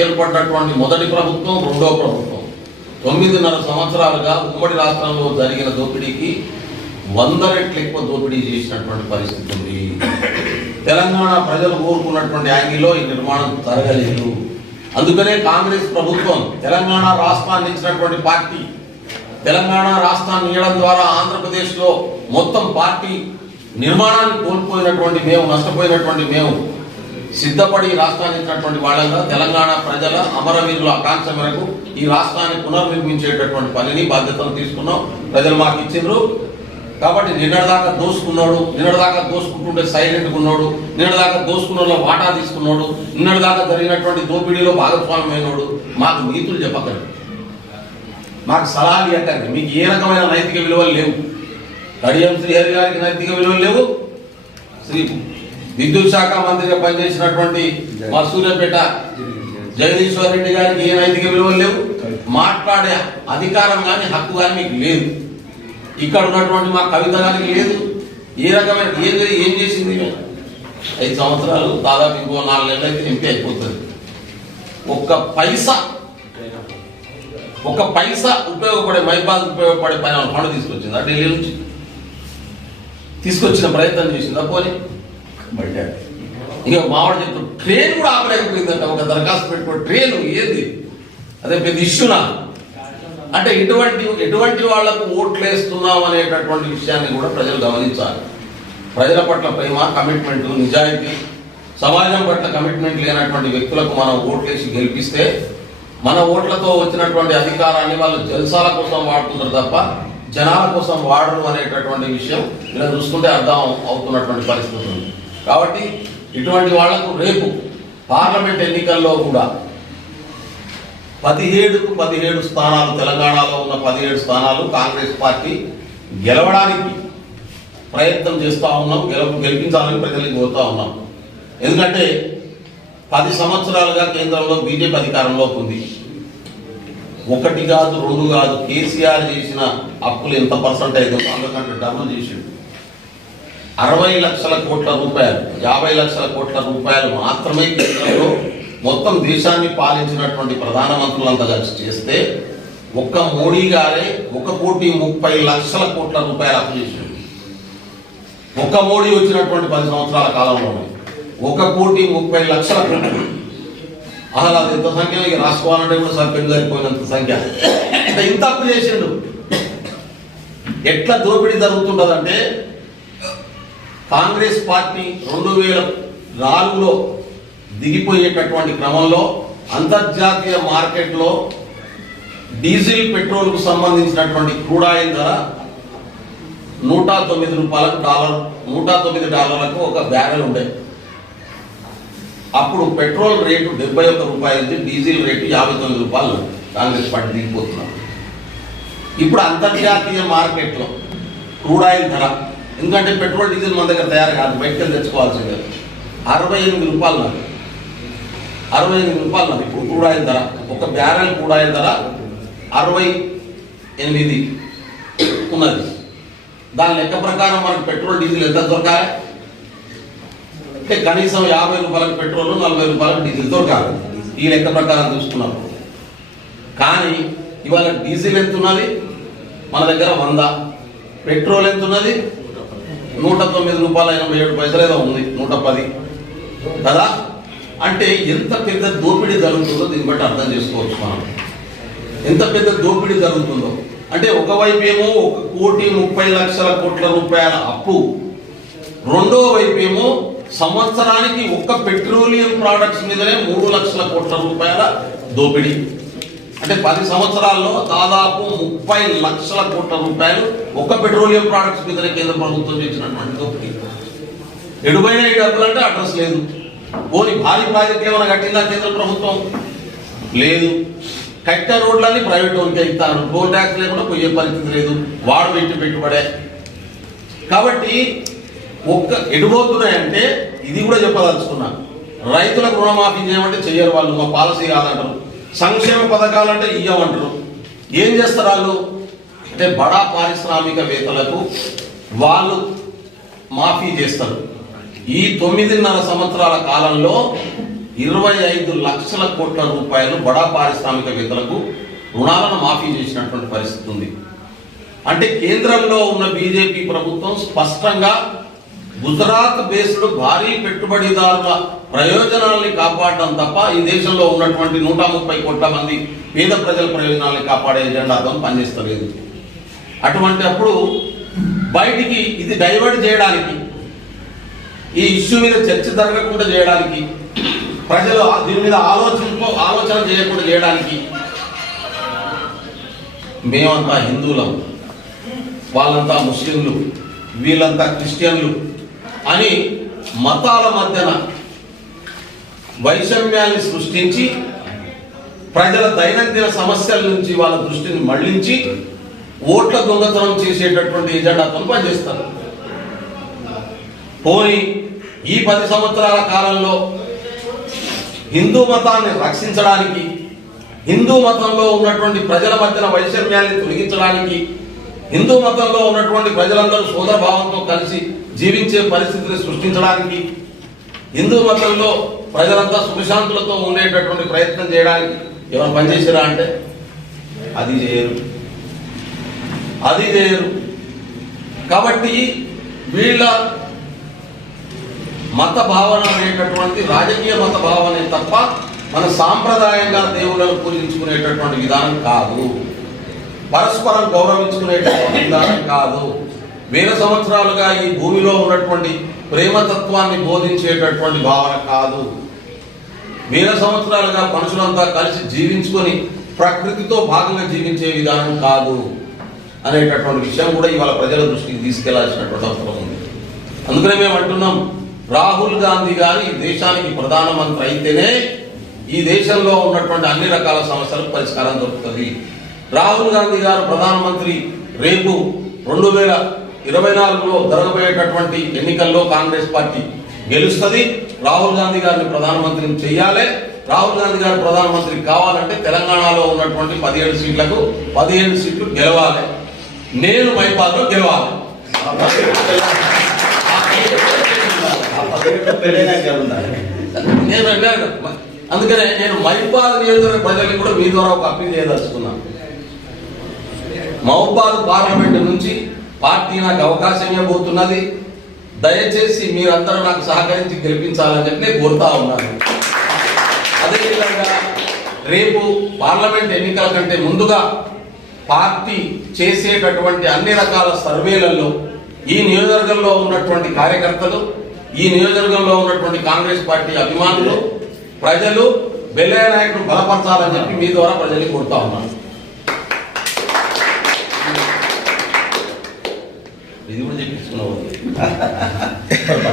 ఏర్పడినటువంటి మొదటి ప్రభుత్వం రెండో ప్రభుత్వం. తొమ్మిదిన్నర సంవత్సరాలుగా ఉమ్మడి రాష్ట్రంలో జరిగిన దోపిడీకి వంద రెట్లు ఎక్కువ దోపిడీ చేసినటువంటి పరిస్థితి ఉంది. తెలంగాణ ప్రజలు కోరుకున్నటువంటి యాంగిల్లో ఈ నిర్మాణం జరగలేదు. అందుకనే కాంగ్రెస్ ప్రభుత్వం తెలంగాణ రాష్ట్రాన్ని ఇచ్చినటువంటి పార్టీ తెలంగాణ రాష్ట్రాన్ని ఇవ్వడం ద్వారా ఆంధ్రప్రదేశ్లో మొత్తం పార్టీ నిర్మాణాన్ని కోల్పోయినటువంటి మేము నష్టపోయినటువంటి మేము సిద్ధపడి ఈ రాష్ట్రాన్ని ఇచ్చినటువంటి తెలంగాణ ప్రజల అమరవీరుల ఆకాంక్ష మేరకు ఈ రాష్ట్రాన్ని పునర్నిర్మించేటటువంటి పనిని బాధ్యతలు తీసుకున్నాం. ప్రజలు మాకు ఇచ్చిండ్రు. కాబట్టి నిన్నటిదాకా దోసుకున్నాడు నిన్నటిదాకా దోసుకుంటుంటే సైలెంట్గా ఉన్నాడు నిన్నటిదాకా దోసుకున్న వాటా తీసుకున్నాడు నిన్నటిదాకా జరిగినటువంటి దోపిడీలో భాగస్వామ్యమైనడు. మాకు నీతులు చెప్పకండి మాకు సలహాలు ఇవ్వకండి మీకు ఏ రకమైన నైతిక విలువలు లేవు. కడియం శ్రీహరి గారికి నైతిక విలువలు లేవు. శ్రీ విద్యుత్ శాఖ మంత్రిగా పనిచేసినటువంటి మా సూర్యాపేట జగదీశ్వర్ రెడ్డి గారికి ఏ నైతిక విలువలు లేవు? మాట్లాడే అధికారం కానీ హక్కు కానీ మీకు లేదు. ఇక్కడ ఉన్నటువంటి మా కవిత గారికి లేదు. ఏ రకమైన ఏం ఏం చేసింది? ఐదు సంవత్సరాలు దాదాపు ఇంకో నాలుగు నెలలు అయితే ఎంపీ అయిపోతుంది. ఒక్క పైసా ఒక పైసా ఉపయోగపడే మైబాద్ ఉపయోగపడే పైన ఫండ్ తీసుకొచ్చిందా ఢిల్లీ నుంచి? తీసుకొచ్చిన ప్రయత్నం చేసిందా పోనీ? బయట ఇక మావాడు చెప్తూ ట్రైన్ కూడా ఆపలేకపోయిందంట ఒక దరఖాస్తు పెట్టుకో ట్రైన్ ఏది? అదే పెద్ద ఇష్యూనా అంటే ఇటువంటి ఎటువంటి వాళ్ళకు ఓట్లు వేస్తున్నాం అనేటటువంటి విషయాన్ని కూడా ప్రజలు గమనించాలి. ప్రజల పట్ల ప్రేమ కమిట్మెంట్ నిజాయితీ సమాజం పట్ల కమిట్మెంట్ లేనటువంటి వ్యక్తులకు మనం ఓట్లేసి గెలిపిస్తే మన ఓట్లతో వచ్చినటువంటి అధికారాన్ని వాళ్ళు జల్సాల కోసం వాడుతున్నారు తప్ప జనాల కోసం వాడరు అనేటటువంటి విషయం ఇలా చూసుకుంటే అర్థం అవుతున్నటువంటి పరిస్థితి ఉంది. కాబట్టి ఇటువంటి వాళ్ళకు రేపు పార్లమెంట్ ఎన్నికల్లో కూడా పదిహేడుకు పదిహేడు స్థానాలు తెలంగాణలో ఉన్న పదిహేడు స్థానాలు కాంగ్రెస్ పార్టీ గెలవడానికి ప్రయత్నం చేస్తూ ఉన్నాం గెల గెలిపించాలని ప్రజలకు కోరుతా ఉన్నాం. ఎందుకంటే పది సంవత్సరాలుగా కేంద్రంలో బీజేపీ అధికారంలో ఉంది. ఒకటి కాదు రెండు కాదు కేసీఆర్ చేసిన అప్పులు ఎంత పర్సంటేజ్? అందుకంటే డబుల్ చేసిండు. అరవై లక్షల కోట్ల రూపాయలు యాభై లక్షల కోట్ల రూపాయలు మాత్రమే కేంద్రంలో మొత్తం దేశాన్ని పాలించినటువంటి ప్రధానమంత్రులంతా కలిసి చేస్తే ఒక్క మోడీ గారే ఒక కోటి ముప్పై లక్షల కోట్ల రూపాయలు అప్పు చేసిండు ఒక్క మోడీ వచ్చినటువంటి పది సంవత్సరాల కాలంలోనే ఒక కోటి ముప్పై లక్షల కోట్లు. అసలు అది ఎంత సంఖ్య ఇక రాసుకోవాలంటే కూడా సభ్యులు సరిపోయినంత సంఖ్య. ఇంత అప్పు చేసిండు. ఎట్లా దోపిడీ జరుగుతుండదంటే కాంగ్రెస్ పార్టీ రెండు వేల నాలుగులో దిగిపోయేటటువంటి క్రమంలో అంతర్జాతీయ మార్కెట్లో డీజిల్ పెట్రోల్కు సంబంధించినటువంటి క్రూడ్ ఆయిల్ ధర నూట తొమ్మిది రూపాయలకు డాలర్ నూట తొమ్మిది డాలర్లకు ఒక బ్యారెల్ ఉండే. అప్పుడు పెట్రోల్ రేటు డెబ్బై ఒక్క రూపాయల డీజిల్ రేటు యాభై తొమ్మిది రూపాయలు కాంగ్రెస్ పార్టీ దిగిపోతున్నారు ఇప్పుడు అంతర్జాతీయ మార్కెట్లో క్రూడ్ ఆయిల్ ధర ఎందుకంటే పెట్రోల్ డీజిల్ మన దగ్గర తయారు కాదు బయటకు తెచ్చుకోవాల్సిందే. అరవై ఎనిమిది రూపాయలు నాకు అరవై ఎనిమిది రూపాయలు నాకు ఇప్పుడు కూడా ధర ఒక బ్యారెల్ కూడా ధర అరవై ఎనిమిది ఉన్నది. దాని లెక్క ప్రకారం మనకు పెట్రోల్ డీజిల్ ఎంత దొరకాలి? అంటే కనీసం యాభై రూపాయలకు పెట్రోల్ నలభై రూపాయలకు డీజిల్ దొరకాలి. ఈ లెక్క ప్రకారం చూసుకున్నప్పుడు కానీ ఇవాళ డీజిల్ ఎంత ఉన్నది? మన దగ్గర వంద. పెట్రోల్ ఎంత ఉన్నది? నూట తొమ్మిది రూపాయల ఎనభై ఏడు పైసలు ఏదో ఉంది నూట పది కదా? అంటే ఎంత పెద్ద దోపిడీ జరుగుతుందో దీన్ని బట్టి అర్థం చేసుకోవచ్చు మనం. ఎంత పెద్ద దోపిడీ జరుగుతుందో. అంటే ఒకవైపు ఏమో ఒక కోటి ముప్పై లక్షల కోట్ల రూపాయల అప్పు. రెండో వైపు ఏమో సంవత్సరానికి ఒక్క పెట్రోలియం ప్రోడక్ట్స్ మీదనే మూడు లక్షల కోట్ల రూపాయల దోపిడీ. అంటే పది సంవత్సరాల్లో దాదాపు ముప్పై లక్షల కోట్ల రూపాయలు ఒక్క పెట్రోలియం ప్రోడక్ట్స్ మీదనే కేంద్ర ప్రభుత్వం చేసినటువంటి దోపిడీ. ఎడుపైన ఈ డబ్బులు అంటే అడ్రస్ లేదు. పోని భారీ ప్రాజెక్ట్ ఏమైనా కట్టిందా కేంద్ర ప్రభుత్వం? లేదు. కట్టిన రోడ్లన్నీ ప్రైవేట్ వాళ్ళకి ఇస్తారు. టోల్ ట్యాక్స్ లేకుండా పోయే పరిస్థితి లేదు. వాడు పెట్టి పెట్టుబడే. కాబట్టి ఒక్క ఎడిపోతున్నాయంటే ఇది కూడా చెప్పదలుచుకున్నా. రైతులకు రుణమాఫీ చేయమంటే చెయ్యరు వాళ్ళు. మా పాలసీ కాదంటారు. సంక్షేమ పథకాలంటే ఇయ్యమంటారు. ఏం చేస్తారు వాళ్ళు? అంటే బడా పారిశ్రామికవేత్తలకు వాళ్ళు మాఫీ చేస్తారు. ఈ తొమ్మిదిన్నర సంవత్సరాల కాలంలో ఇరవై ఐదు లక్షల కోట్ల రూపాయలు బడా పారిశ్రామికవేత్తలకు రుణాలను మాఫీ చేసినటువంటి పరిస్థితి ఉంది. అంటే కేంద్రంలో ఉన్న బీజేపీ ప్రభుత్వం స్పష్టంగా గుజరాత్ బేస్డ్ భారీ పెట్టుబడిదారుల ప్రయోజనాల్ని కాపాడడం తప్ప ఈ దేశంలో ఉన్నటువంటి నూట ముప్పై కోట్ల మంది పేద ప్రజల ప్రయోజనాల్ని కాపాడే ఎజెండాతో పనిచేస్తలేదు. అటువంటి అప్పుడు బయటికి ఇది డైవర్ట్ చేయడానికి ఈ ఇష్యూ మీద చర్చ జరగకుండా చేయడానికి ప్రజలు దీని మీద ఆలోచన ఆలోచన చేయకుండా చేయడానికి మేమంతా హిందువులం. వాళ్ళంతా ముస్లింలు వీళ్ళంతా క్రిస్టియన్లు. అని మతాల మధ్యన వైషమ్యాన్ని సృష్టించి ప్రజల దైనందిన సమస్యల నుంచి వాళ్ళ దృష్టిని మళ్ళించి ఓట్ల దొంగతనం చేసేటటువంటి ఎజెండాతో పనిచేస్తారు పోని ఈ పది సంవత్సరాల కాలంలో హిందూ మతాన్ని రక్షించడానికి హిందూ మతంలో ఉన్నటువంటి ప్రజల మధ్యన వైషమ్యాన్ని తొలగించడానికి హిందూ మతంలో ఉన్నటువంటి ప్రజలందరూ సోదరభావంతో కలిసి జీవించే పరిస్థితిని సృష్టించడానికి హిందూ మతంలో ప్రజలంతా సుఖశాంతులతో ఉండేటటువంటి ప్రయత్నం చేయడానికి ఏమైనా పనిచేసారా అంటే? అది చేయరు. అది చేయరు. కాబట్టి వీళ్ళ మత భావన అనేటటువంటి రాజకీయ మత భావనే తప్ప మన సాంప్రదాయంగా దేవుళ్ళను పూజించుకునేటటువంటి విధానం కాదు. పరస్పరం గౌరవించుకునేటటువంటి విధానం కాదు. వేల సంవత్సరాలుగా ఈ భూమిలో ఉన్నటువంటి ప్రేమతత్వాన్ని బోధించేటటువంటి భావన కాదు. వేల సంవత్సరాలుగా మనుషులంతా కలిసి జీవించుకొని ప్రకృతితో భాగంగా జీవించే విధానం కాదు అనేటటువంటి విషయం కూడా ఇవాళ ప్రజల దృష్టికి తీసుకెళ్ళాల్సినటువంటి అవసరం ఉంది. అందుకనే మేము అంటున్నాం రాహుల్ గాంధీ గారు ఈ దేశానికి ప్రధానమంత్రి అయితేనే ఈ దేశంలో ఉన్నటువంటి అన్ని రకాల సమస్యలకు పరిష్కారం దొరుకుతుంది. రాహుల్ గాంధీ గారు ప్రధానమంత్రి రేపు రెండు వేల ఇరవై నాలుగులో జరగబోయేటటువంటి ఎన్నికల్లో కాంగ్రెస్ పార్టీ గెలుస్తుంది. రాహుల్ గాంధీ గారిని ప్రధానమంత్రిని చెయ్యాలి. రాహుల్ గాంధీ గారు ప్రధానమంత్రి కావాలంటే తెలంగాణలో ఉన్నటువంటి పదిహేడు సీట్లకు పదిహేడు సీట్లు గెలవాలి. నేను మైపాల్లో గెలవాలి. నేను అందుకనే నేను మైపాల్ నియోజకవర్గ ప్రజల్ని కూడా మీ ద్వారా ఒక అప్పీల్ చేయదలుచుకున్నాను. మహబాద్ పార్లమెంట్ నుంచి పార్టీ నాకు అవకాశం ఇవ్వబోతున్నది. దయచేసి మీరందరూ నాకు సహకరించి గెలిపించాలని చెప్పి నేను కోరుతా ఉన్నాను. అదేవిధంగా రేపు పార్లమెంట్ ఎన్నికల కంటే ముందుగా పార్టీ చేసేటటువంటి అన్ని రకాల సర్వేలలో ఈ నియోజకవర్గంలో ఉన్నటువంటి కార్యకర్తలు ఈ నియోజకవర్గంలో ఉన్నటువంటి కాంగ్రెస్ పార్టీ అభిమానులు ప్రజలు బెల్లయ్య నాయకుడు బలపరచాలని చెప్పి మీ ద్వారా ప్రజల్ని కోరుతా ఉన్నాను. ఇది కూడా చెప్పించుకున్నావు.